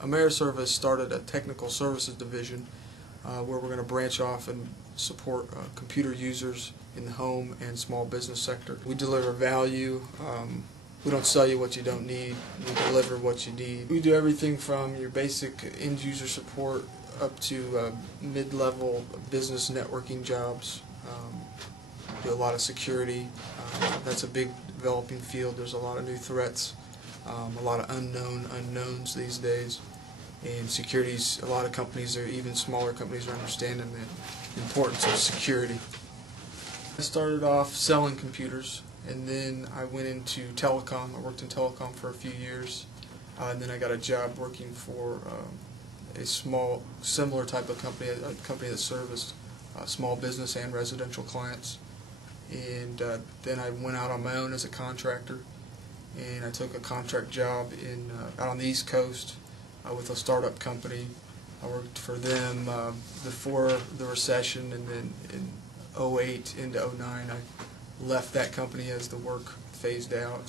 Ameriserve has started a technical services division where we're going to branch off and support computer users in the home and small business sector. We deliver value. We don't sell you what you don't need. We deliver what you need. We do everything from your basic end user support up to mid-level business networking jobs. Do a lot of security. That's a big developing field. There's a lot of new threats, a lot of unknowns these days. And securities, a lot of companies, or even smaller companies, are understanding the importance of security. I started off selling computers, and then I went into telecom. I worked in telecom for a few years, and then I got a job working for a small, similar type of company, a company that serviced small business and residential clients. And then I went out on my own as a contractor, and I took a contract job out on the East Coast with a startup company. I worked for them before the recession, and then in '08 into '09 I left that company as the work phased out.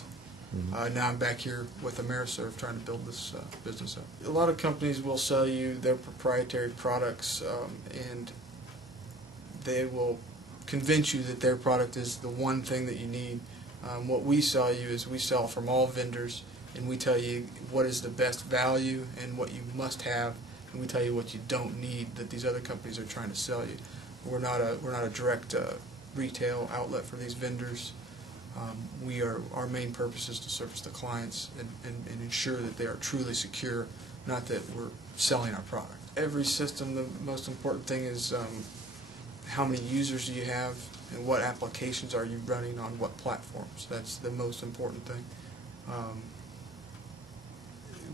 Now I'm back here with Ameriserve trying to build this business up. A lot of companies will sell you their proprietary products, and they will convince you that their product is the one thing that you need. What we sell you is we sell from all vendors, and we tell you what is the best value and what you must have, and we tell you what you don't need that these other companies are trying to sell you. We're not a direct retail outlet for these vendors. Our main purpose is to service the clients and ensure that they are truly secure, not that we're selling our product. Every system, the most important thing is how many users do you have and what applications are you running on what platforms. That's the most important thing.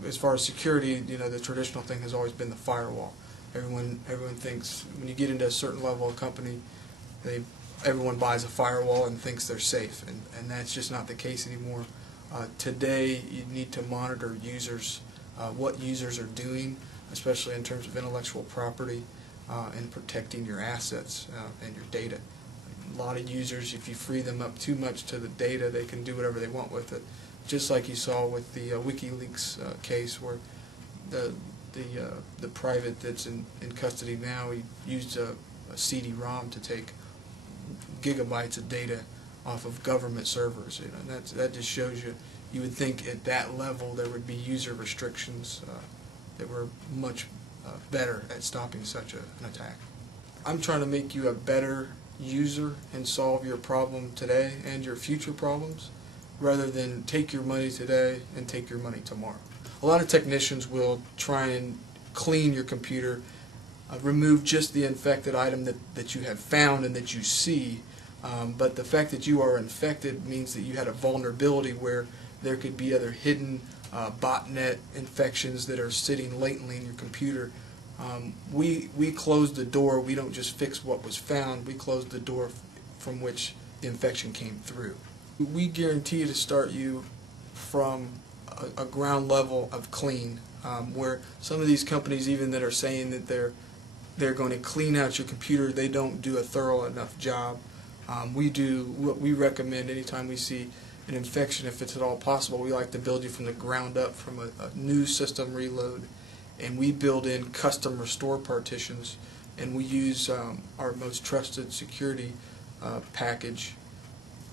As far as security, the traditional thing has always been the firewall. Everyone thinks when you get into a certain level of company, everyone buys a firewall and thinks they're safe, and that's just not the case anymore. Today, you need to monitor users, what users are doing, especially in terms of intellectual property and protecting your assets and your data. A lot of users, if you free them up too much to the data, they can do whatever they want with it. Just like you saw with the WikiLeaks case, where the private that's in custody now, he used a CD-ROM to take gigabytes of data off of government servers. And that just shows you. You would think at that level there would be user restrictions that were much better at stopping such an attack. I'm trying to make you a better user and solve your problem today and your future problems, rather than take your money today and take your money tomorrow. A lot of technicians will try and clean your computer, remove just the infected item that you have found and that you see, but the fact that you are infected means that you had a vulnerability where there could be other hidden botnet infections that are sitting latently in your computer. We close the door. We don't just fix what was found. We close the door from which the infection came through. We guarantee to start you from a ground level of clean, where some of these companies, even that are saying that they're going to clean out your computer, they don't do a thorough enough job. We do what we recommend anytime we see an infection, if it's at all possible. We like to build you from the ground up, from a new system reload, and we build in custom restore partitions, and we use our most trusted security package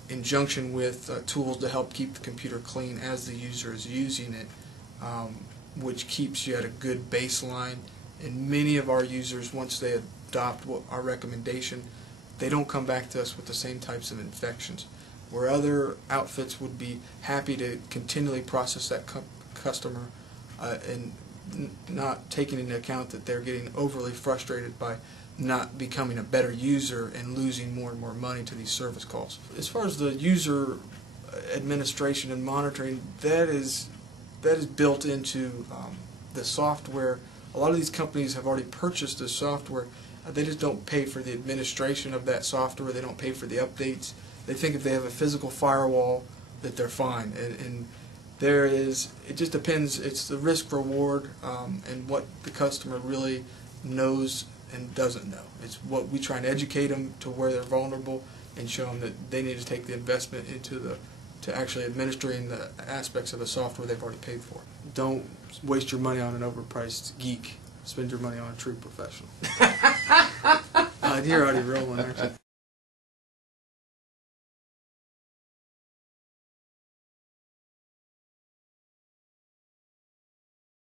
in conjunction with tools to help keep the computer clean as the user is using it, which keeps you at a good baseline. And many of our users, once they adopt our recommendation, they don't come back to us with the same types of infections. Where other outfits would be happy to continually process that customer and not taking into account that they're getting overly frustrated by not becoming a better user and losing more and more money to these service calls. As far as the user administration and monitoring, that is built into the software. A lot of these companies have already purchased this software. They just don't pay for the administration of that software. They don't pay for the updates. They think if they have a physical firewall that they're fine. And it just depends. It's the risk reward and what the customer really knows and doesn't know. It's what we try and educate them to where they're vulnerable and show them that they need to take the investment into to actually administering the aspects of the software they've already paid for. don't waste your money on an overpriced geek. Spend your money on a true professional. You're already rolling, aren't you?